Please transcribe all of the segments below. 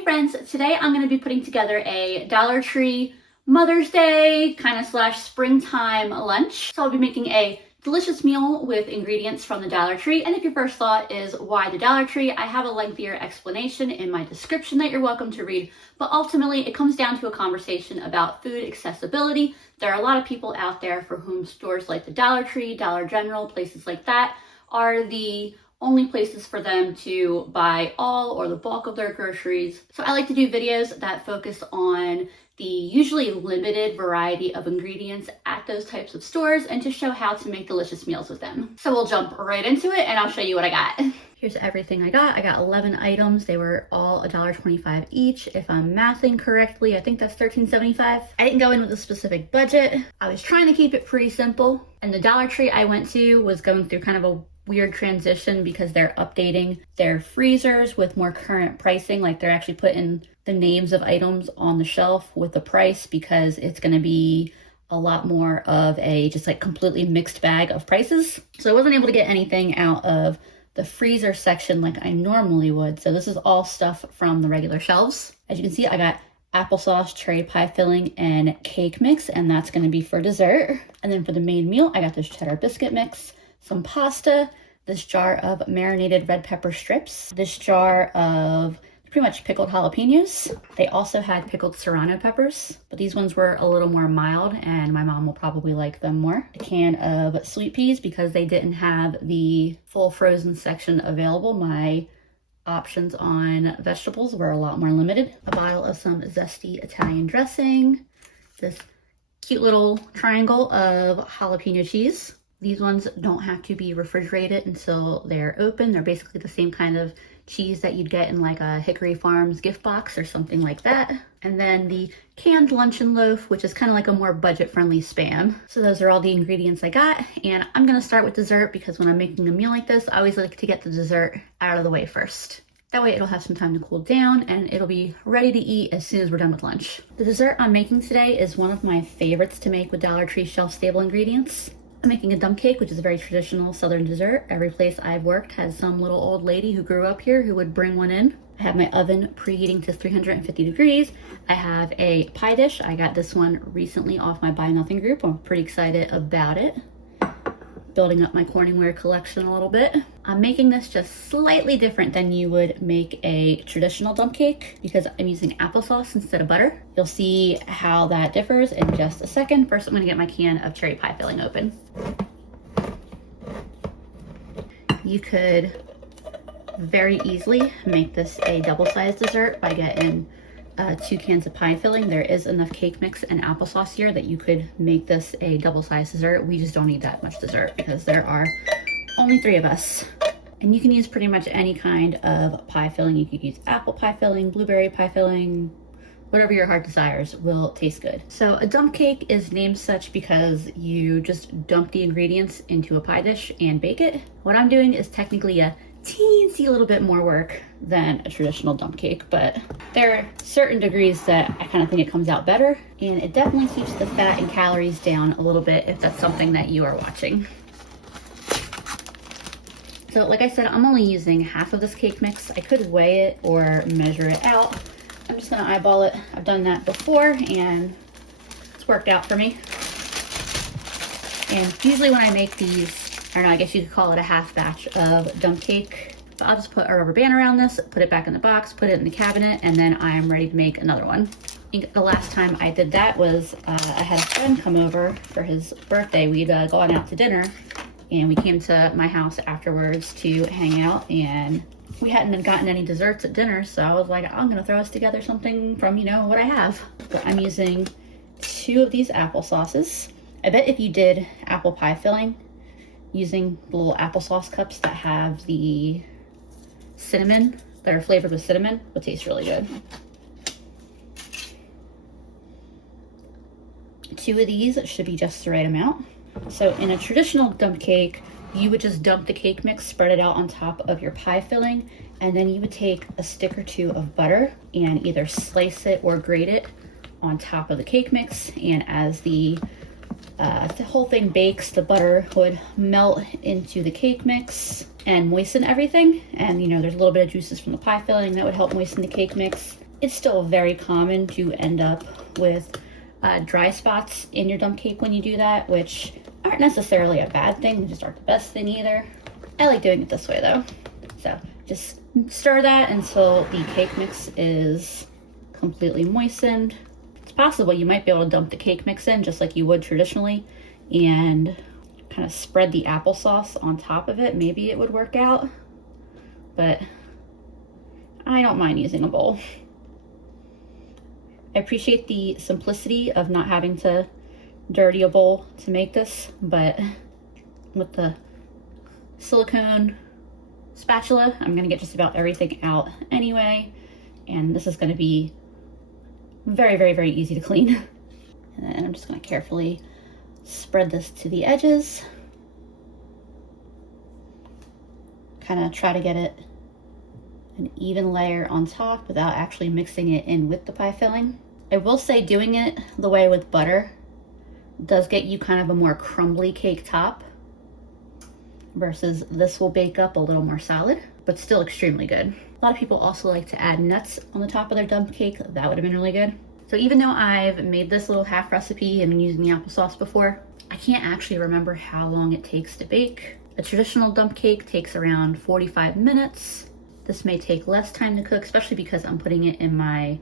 Hey friends, today I'm going to be putting together a Dollar Tree Mother's Day kind of slash springtime lunch. So I'll be making a delicious meal with ingredients from the Dollar Tree. And if your first thought is why the Dollar Tree, I have a lengthier explanation in my description that you're welcome to read. But ultimately it comes down to a conversation about food accessibility. There are a lot of people out there for whom stores like the Dollar Tree, Dollar General, places like that are the only places for them to buy all or the bulk of their groceries. So I like to do videos that focus on the usually limited variety of ingredients at those types of stores and to show how to make delicious meals with them. So we'll jump right into it and I'll show you what I got. Here's everything I got. I got 11 items. They were all $1.25 each. If I'm mathing correctly, I think that's $13.75. I didn't go in with a specific budget. I was trying to keep it pretty simple. And the Dollar Tree I went to was going through kind of a weird transition because they're updating their freezers with more current pricing. Like they're actually putting the names of items on the shelf with the price because it's going to be a lot more of a just like completely mixed bag of prices. So I wasn't able to get anything out of the freezer section like I normally would. So this is all stuff from the regular shelves. As you can see, I got applesauce, cherry pie filling, and cake mix, and that's going to be for dessert. And then for the main meal, I got this cheddar biscuit mix, some pasta, this jar of marinated red pepper strips, this jar of pretty much pickled jalapenos. They also had pickled serrano peppers, but these ones were a little more mild and my mom will probably like them more. A can of sweet peas because they didn't have the full frozen section available. My options on vegetables were a lot more limited. A bottle of some zesty Italian dressing, this cute little triangle of jalapeno cheese. These ones don't have to be refrigerated until they're open. They're basically the same kind of cheese that you'd get in like a Hickory Farms gift box or something like that. And then the canned luncheon loaf, which is kind of like a more budget-friendly Spam. So those are all the ingredients I got. And I'm gonna start with dessert because when I'm making a meal like this, I always like to get the dessert out of the way first. That way it'll have some time to cool down and it'll be ready to eat as soon as we're done with lunch. The dessert I'm making today is one of my favorites to make with Dollar Tree shelf-stable ingredients. I'm making a dump cake, which is a very traditional Southern dessert. Every place I've worked has some little old lady who grew up here who would bring one in. I have my oven preheating to 350 degrees. I have a pie dish. I got this one recently off my Buy Nothing group. I'm pretty excited about it. Building up my Corningware collection a little bit. I'm making this just slightly different than you would make a traditional dump cake because I'm using applesauce instead of butter. You'll see how that differs in just a second. First, I'm gonna get my can of cherry pie filling open. You could very easily make this a double-sized dessert by getting 2 cans of pie filling. There is enough cake mix and applesauce here that you could make this a double-sized dessert. We just don't need that much dessert because there are only 3 of us. And you can use pretty much any kind of pie filling. You could use apple pie filling, blueberry pie filling, whatever your heart desires will taste good. So a dump cake is named such because you just dump the ingredients into a pie dish and bake it. What I'm doing is technically a teensy little bit more work than a traditional dump cake, but there are certain degrees that I kind of think it comes out better, and it definitely keeps the fat and calories down a little bit if that's something that you are watching. So like I said, I'm only using half of this cake mix. I could weigh it or measure it out. I'm just gonna eyeball it. I've done that before and it's worked out for me. And usually when I make these, I don't know, I guess you could call it a half batch of dump cake. So I'll just put a rubber band around this, put it back in the box, put it in the cabinet, and then I'm ready to make another one. I think the last time I did that was I had a friend come over for his birthday. We'd gone out to dinner and we came to my house afterwards to hang out, and we hadn't gotten any desserts at dinner. So I was like, I'm gonna throw us together something from, you know, what I have. But I'm using 2 of these applesauces. I bet if you did apple pie filling, using the little applesauce cups that have the cinnamon, that are flavored with cinnamon, would taste really good. 2 of these should be just the right amount. So in a traditional dump cake, you would just dump the cake mix, spread it out on top of your pie filling, and then you would take a stick or 2 of butter and either slice it or grate it on top of the cake mix. And as the whole thing bakes, the butter would melt into the cake mix and moisten everything. And you know, there's a little bit of juices from the pie filling that would help moisten the cake mix. It's still very common to end up with dry spots in your dump cake when you do that, which aren't necessarily a bad thing, just aren't the best thing either. I like doing it this way though. So just stir that until the cake mix is completely moistened. It's possible you might be able to dump the cake mix in just like you would traditionally and kind of spread the applesauce on top of it. Maybe it would work out, but I don't mind using a bowl. I appreciate the simplicity of not having to dirty a bowl to make this, but with the silicone spatula, I'm gonna get just about everything out anyway, and this is gonna be very, very, very easy to clean. And then I'm just gonna carefully spread this to the edges. Kind of try to get it an even layer on top without actually mixing it in with the pie filling. I will say doing it the way with butter does get you kind of a more crumbly cake top versus this will bake up a little more solid, but still extremely good. A lot of people also like to add nuts on the top of their dump cake. That would have been really good. So even though I've made this little half recipe and using the applesauce before, I can't actually remember how long it takes to bake. A traditional dump cake takes around 45 minutes. This may take less time to cook, especially because I'm putting it in my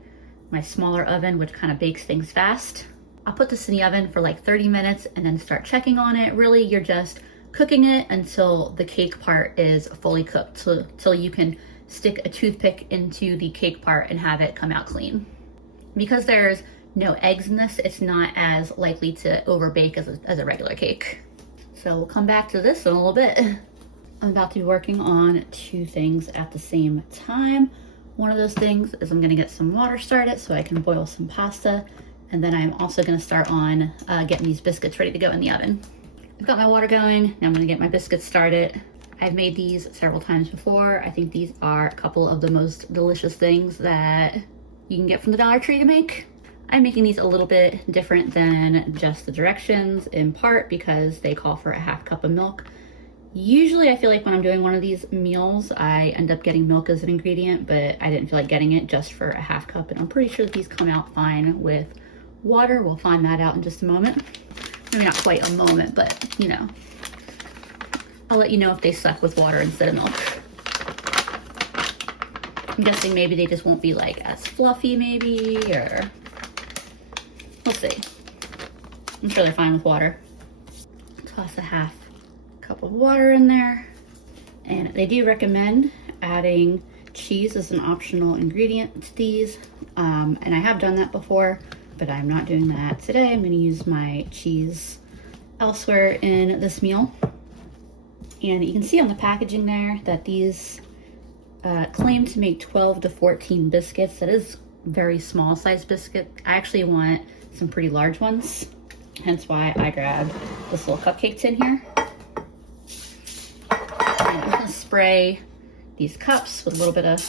smaller oven, which kind of bakes things fast. I'll put this in the oven for like 30 minutes and then start checking on it. Really, you're just cooking it until the cake part is fully cooked, so till you can stick a toothpick into the cake part and have it come out clean. Because there's no eggs in this, it's not as likely to overbake as a regular cake. So we'll come back to this in a little bit. I'm about to be working on two things at the same time. One of those things is I'm gonna get some water started so I can boil some pasta. And then I'm also gonna start on getting these biscuits ready to go in the oven. I've got my water going, now I'm gonna get my biscuits started. I've made these several times before. I think these are a couple of the most delicious things that you can get from the Dollar Tree to make. I'm making these a little bit different than just the directions, in part because they call for a half cup of milk. Usually I feel like when I'm doing one of these meals, I end up getting milk as an ingredient, but I didn't feel like getting it just for a half cup, and I'm pretty sure that these come out fine with water. We'll find that out in just a moment. Maybe not quite a moment, but you know, I'll let you know if they suck with water instead of milk. I'm guessing maybe they just won't be like as fluffy maybe, or we'll see. I'm sure they're fine with water. Toss a half cup of water in there. And they do recommend adding cheese as an optional ingredient to these. And I have done that before, but I'm not doing that today. I'm gonna use my cheese elsewhere in this meal. And you can see on the packaging there that these claim to make 12 to 14 biscuits. That is very small size biscuit. I actually want some pretty large ones, hence why I grabbed this little cupcake tin here. And I'm gonna spray these cups with a little bit of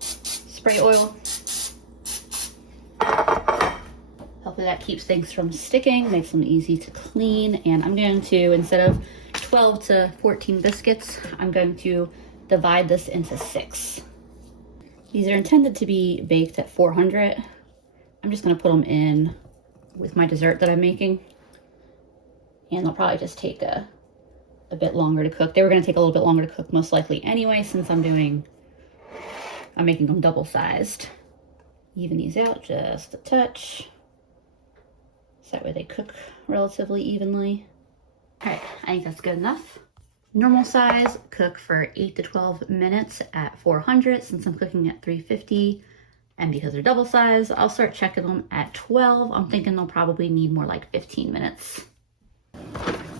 spray oil. Hopefully that keeps things from sticking, makes them easy to clean. And I'm going to, instead of 12 to 14 biscuits, I'm going to divide this into 6. These are intended to be baked at 400. I'm just gonna put them in with my dessert that I'm making. And they'll probably just take a bit longer to cook. They were gonna take a little bit longer to cook most likely anyway, since I'm making them double sized. Even these out just a touch. So that way they cook relatively evenly. All right, I think that's good enough. Normal size, cook for 8 to 12 minutes at 400. Since I'm cooking at 350, and because they're double size, I'll start checking them at 12. I'm thinking they'll probably need more like 15 minutes.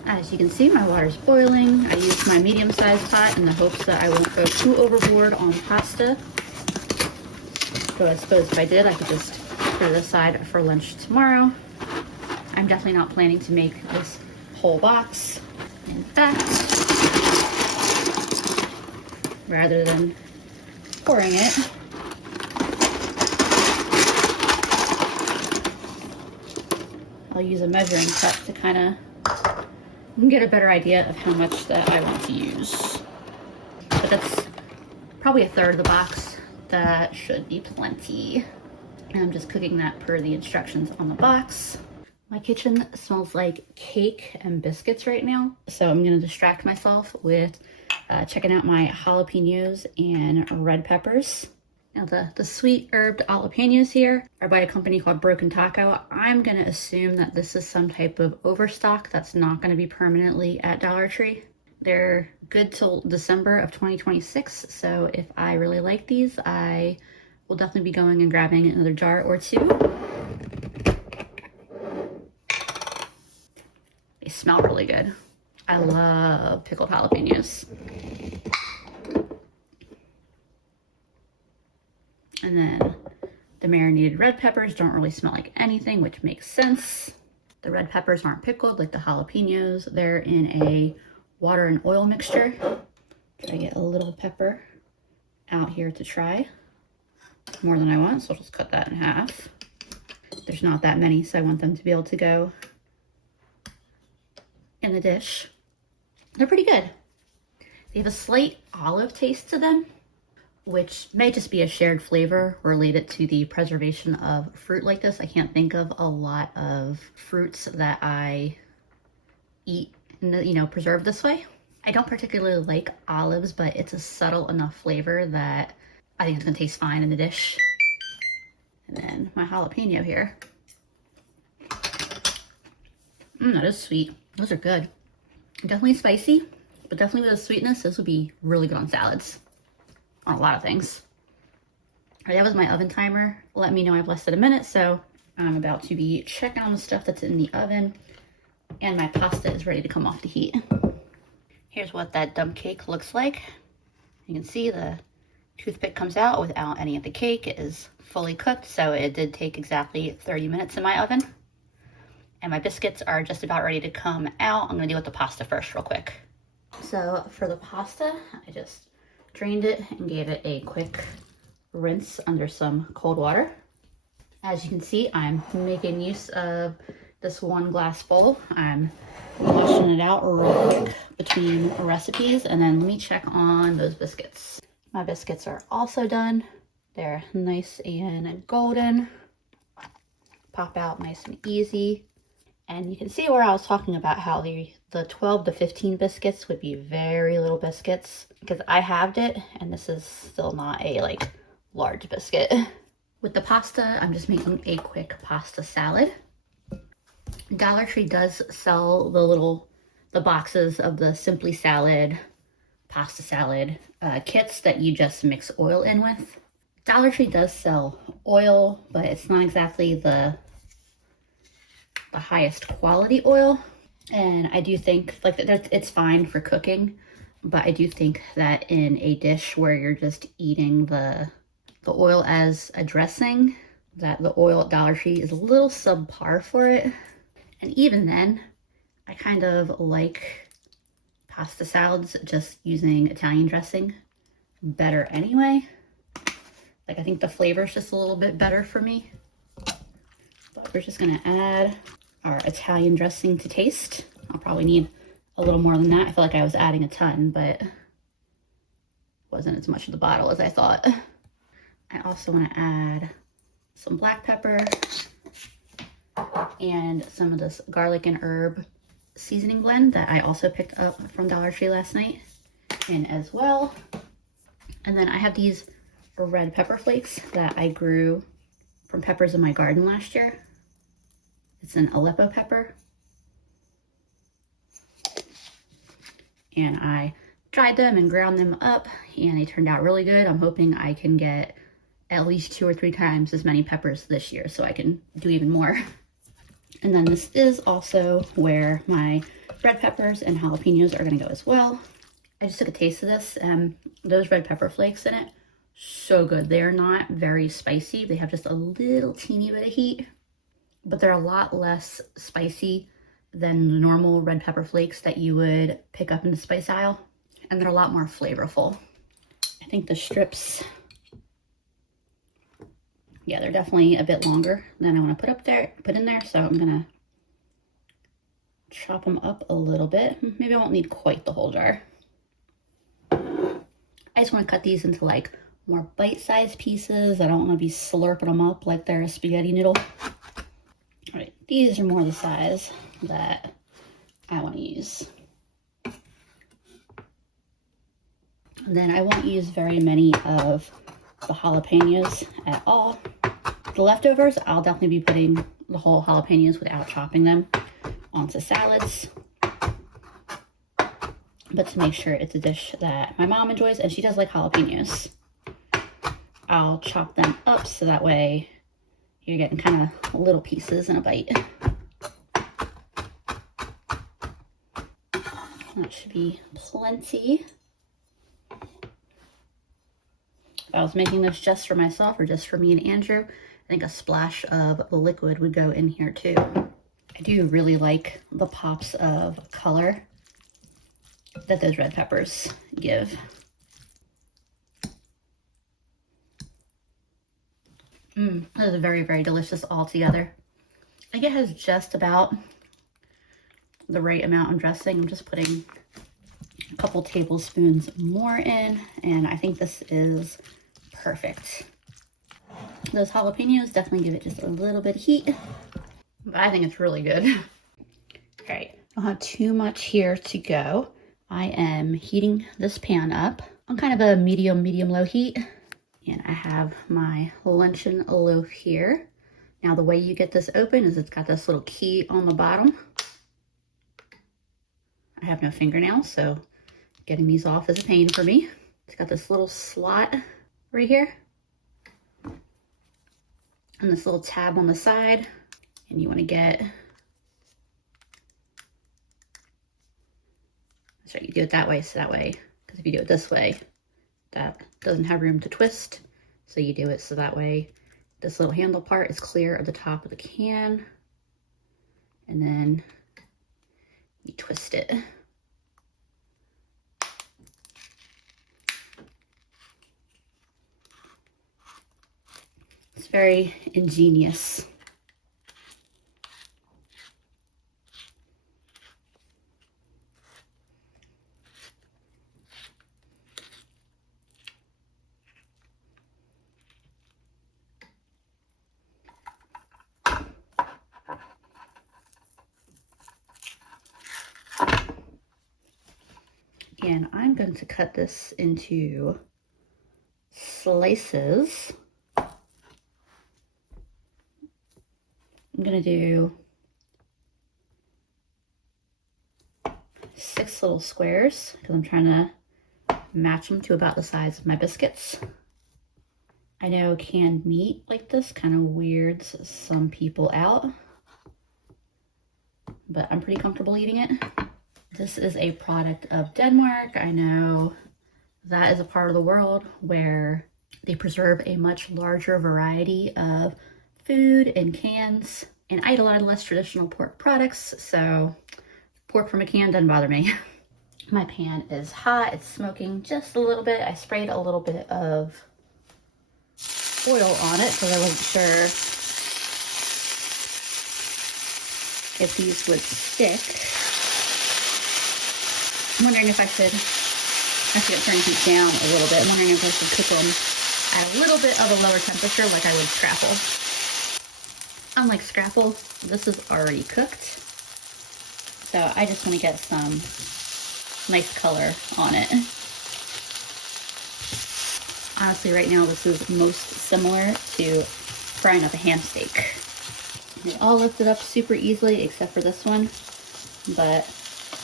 As you can see, my water's boiling. I used my medium-sized pot in the hopes that I won't go too overboard on pasta. So I suppose if I did, I could just put it aside for lunch tomorrow. I'm definitely not planning to make this whole box. In fact, rather than pouring it, I'll use a measuring cup to kind of get a better idea of how much that I want to use. But that's probably a third of the box That should be plenty. And I'm just cooking that per the instructions on the box. My kitchen smells like cake and biscuits right now, so I'm gonna distract myself with checking out my jalapenos and red peppers. Now the sweet herbed jalapenos here are by a company called Broken Taco. I'm gonna assume that this is some type of overstock that's not gonna be permanently at Dollar Tree. They're good till December of 2026, so if I really like these, I will definitely be going and grabbing another jar or two. They smell really good. I love pickled jalapenos. And then the marinated red peppers don't really smell like anything, which makes sense. The red peppers aren't pickled like the jalapenos. They're in a water and oil mixture. Try to get a little pepper out here to try. More than I want, so I'll just cut that in half. There's not that many, so I want them to be able to go in the dish. They're pretty good. They have a slight olive taste to them, which may just be a shared flavor related to the preservation of fruit like this. I can't think of a lot of fruits that I eat, preserved this way. I don't particularly like olives, but it's a subtle enough flavor that I think it's gonna taste fine in the dish. And then my jalapeno here. That is sweet. Those are good. Definitely spicy, but definitely with a sweetness, this would be really good on salads. On a lot of things. All right, that was my oven timer. Let me know I've less than a minute, so I'm about to be checking on the stuff that's in the oven, and my pasta is ready to come off the heat. Here's what that dump cake looks like. You can see the toothpick comes out without any of the cake. It is fully cooked, so it did take exactly 30 minutes in my oven. And my biscuits are just about ready to come out. I'm gonna deal with the pasta first real quick. So for the pasta, I just drained it and gave it a quick rinse under some cold water. As you can see, I'm making use of this 1 glass bowl. I'm washing it out real quick between recipes, and then let me check on those biscuits. My biscuits are also done. They're nice and golden. Pop out nice and easy. And you can see where I was talking about how the 12 to 15 biscuits would be very little biscuits, because I halved it and this is still not a large biscuit. With the pasta, I'm just making a quick pasta salad. Dollar Tree does sell the boxes of the Simply Salad, pasta salad kits that you just mix oil in with. Dollar Tree does sell oil, but it's not exactly the highest quality oil. And I do think that it's fine for cooking, but I do think that in a dish where you're just eating the oil as a dressing, that the oil at Dollar Tree is a little subpar for it. And even then, I kind of like pasta salads just using Italian dressing better anyway. I think the flavor is just a little bit better for me. But we're just gonna add our Italian dressing to taste. I'll probably need a little more than that. I feel like I was adding a ton, but wasn't as much of the bottle as I thought. I also want to add some black pepper and some of this garlic and herb seasoning blend that I also picked up from Dollar Tree last night in as well. And then I have these red pepper flakes that I grew from peppers in my garden last year. It's an Aleppo pepper. And I dried them and ground them up, and they turned out really good. I'm hoping I can get at least 2 or 3 times as many peppers this year so I can do even more. And then this is also where my red peppers and jalapenos are gonna go as well. I just took a taste of this, and those red pepper flakes in it, so good. They're not very spicy. They have just a little teeny bit of heat, but they're a lot less spicy than the normal red pepper flakes that you would pick up in the spice aisle. And they're a lot more flavorful. I think the strips, yeah, they're definitely a bit longer than I want to put in there. So I'm gonna chop them up a little bit. Maybe I won't need quite the whole jar. I just want to cut these into more bite-sized pieces. I don't want to be slurping them up like they're a spaghetti noodle. All right, these are more the size that I want to use. And then I won't use very many of the jalapenos at all. The leftovers, I'll definitely be putting the whole jalapenos without chopping them onto salads. But to make sure it's a dish that my mom enjoys, and she does like jalapenos, I'll chop them up so that way you're getting kind of little pieces in a bite. That should be plenty. If I was making this just for myself or just for me and Andrew, I think a splash of the liquid would go in here too. I do really like the pops of color that those red peppers give. That is very, very delicious all together. I think it has just about the right amount of dressing. I'm just putting a couple tablespoons more in, and I think this is perfect. Those jalapenos definitely give it just a little bit of heat, but I think it's really good. All right, I don't have too much here to go. I am heating this pan up on kind of a medium-low heat. And I have my luncheon loaf here. Now the way you get this open is it's got this little key on the bottom. I have no fingernails, so getting these off is a pain for me. It's got this little slot right here. And this little tab on the side. And you want to get, that's right, you do it that way, so that way, because if you do it this way, that doesn't have room to twist. So you do it so that way this little handle part is clear of the top of the can. And then you twist it. It's very ingenious. And I'm going to cut this into slices. I'm going to do 6 little squares because I'm trying to match them to about the size of my biscuits. I know canned meat like this kind of weirds some people out, but I'm pretty comfortable eating it. This is a product of Denmark. I know that is a part of the world where they preserve a much larger variety of food and cans, and I eat a lot of less traditional pork products, so pork from a can doesn't bother me. My pan is hot, it's smoking just a little bit. I sprayed a little bit of oil on it because I wasn't sure if these would stick. I'm wondering if I should turn heat down a little bit. I'm wondering if I should cook them at a little bit of a lower temperature like I would scrapple. Unlike scrapple, this is already cooked. So I just want to get some nice color on it. Honestly, right now this is most similar to frying up a ham steak. They all lifted up super easily except for this one, but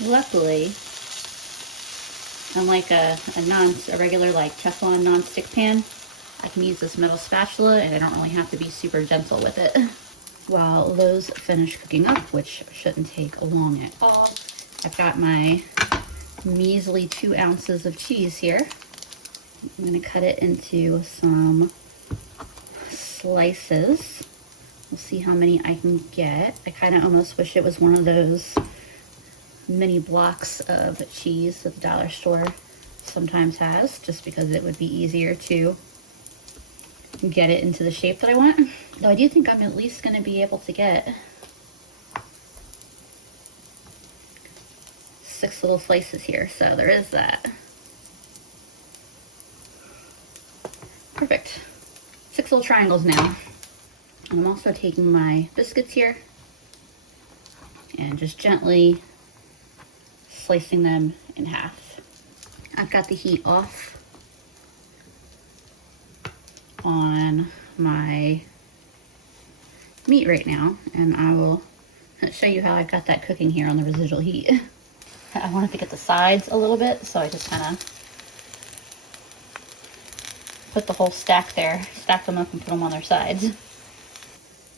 luckily, unlike a regular like Teflon non-stick pan, I can use this metal spatula and I don't really have to be super gentle with it. While those finish cooking up, which shouldn't take long at all, I've got my measly 2 ounces of cheese here. I'm going to cut it into some slices. We'll see how many I can get. I kind of almost wish it was one of those mini blocks of cheese that the dollar store sometimes has, just because it would be easier to get it into the shape that I want. Though I do think I'm at least going to be able to get 6 little slices here, so there is that. triangles now. I'm also taking my biscuits here and just gently slicing them in half. I've got the heat off on my meat right now, and I will show you how I've got that cooking here on the residual heat. I wanted to get the sides a little bit, so I just kind of put the whole stack there, stack them up and put them on their sides.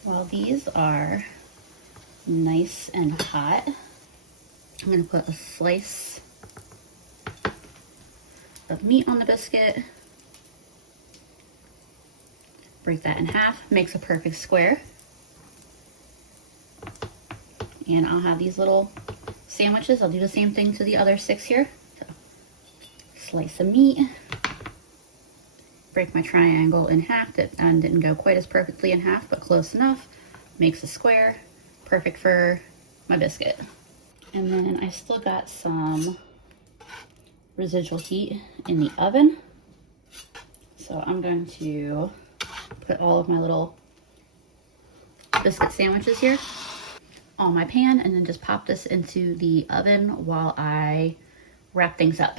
While these are nice and hot, I'm going to put a slice of meat on the biscuit, break that in half, makes a perfect square. And I'll have these little sandwiches. I'll do the same thing to the other 6 here. So, slice of meat, break my triangle in half. That didn't go quite as perfectly in half, but close enough. Makes a square, perfect for my biscuit. And then I still got some residual heat in the oven. So I'm going to put all of my little biscuit sandwiches here on my pan and then just pop this into the oven while I wrap things up.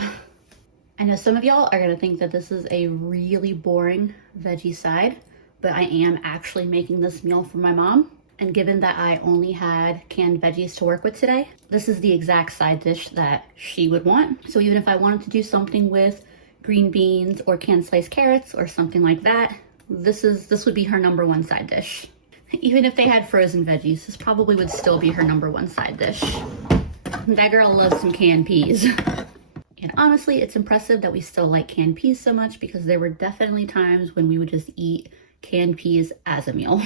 I know some of y'all are gonna think that this is a really boring veggie side, but I am actually making this meal for my mom. And given that I only had canned veggies to work with today, this is the exact side dish that she would want. So even if I wanted to do something with green beans or canned sliced carrots or something like that, this would be her #1 side dish. Even if they had frozen veggies, this probably would still be her #1 side dish. That girl loves some canned peas. And honestly, it's impressive that we still like canned peas so much, because there were definitely times when we would just eat canned peas as a meal.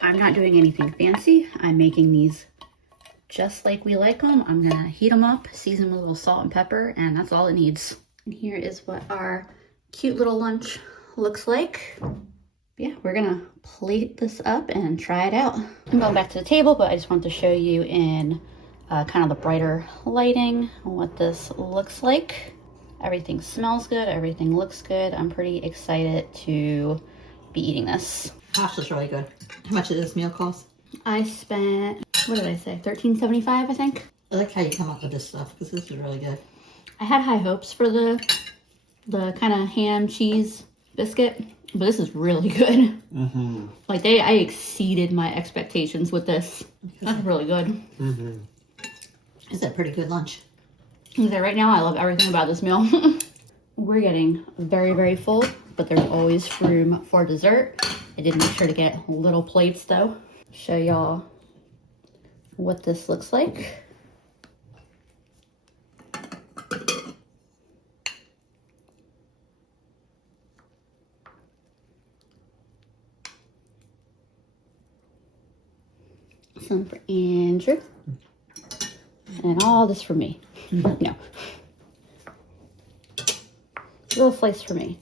I'm not doing anything fancy. I'm making these just like we like them. I'm gonna heat them up, season with a little salt and pepper, and that's all it needs. And here is what our cute little lunch looks like. Yeah, we're gonna plate this up and try it out. I'm going back to the table, but I just wanted to show you in kind of the brighter lighting what this looks like. Everything smells good, everything looks good. I'm pretty excited to be eating this. Gosh, it's really good. How much did this meal cost? I spent, what did I say, $13.75 I think. I like how you come up with this stuff, because this is really good. I had high hopes for the kind of ham cheese biscuit, but this is really good. Mm-hmm. Like I exceeded my expectations with this. That's really good. Mm-hmm. It's a pretty good lunch. Okay, right now I love everything about this meal. We're getting very, very full, but there's always room for dessert. I did make sure to get little plates though. Show y'all what this looks like. Some for Andrew. And all this for me. No. Little slice for me.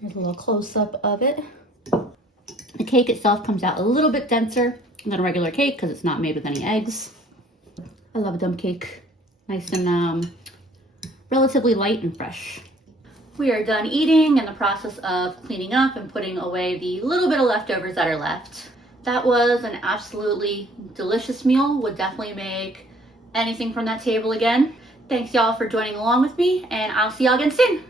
Here's a little close-up of it. The cake itself comes out a little bit denser than a regular cake because it's not made with any eggs. I love a dump cake. Nice and relatively light and fresh. We are done eating, in the process of cleaning up and putting away the little bit of leftovers that are left. That was an absolutely delicious meal. Would definitely make anything from that table again. Thanks y'all for joining along with me, and I'll see y'all again soon.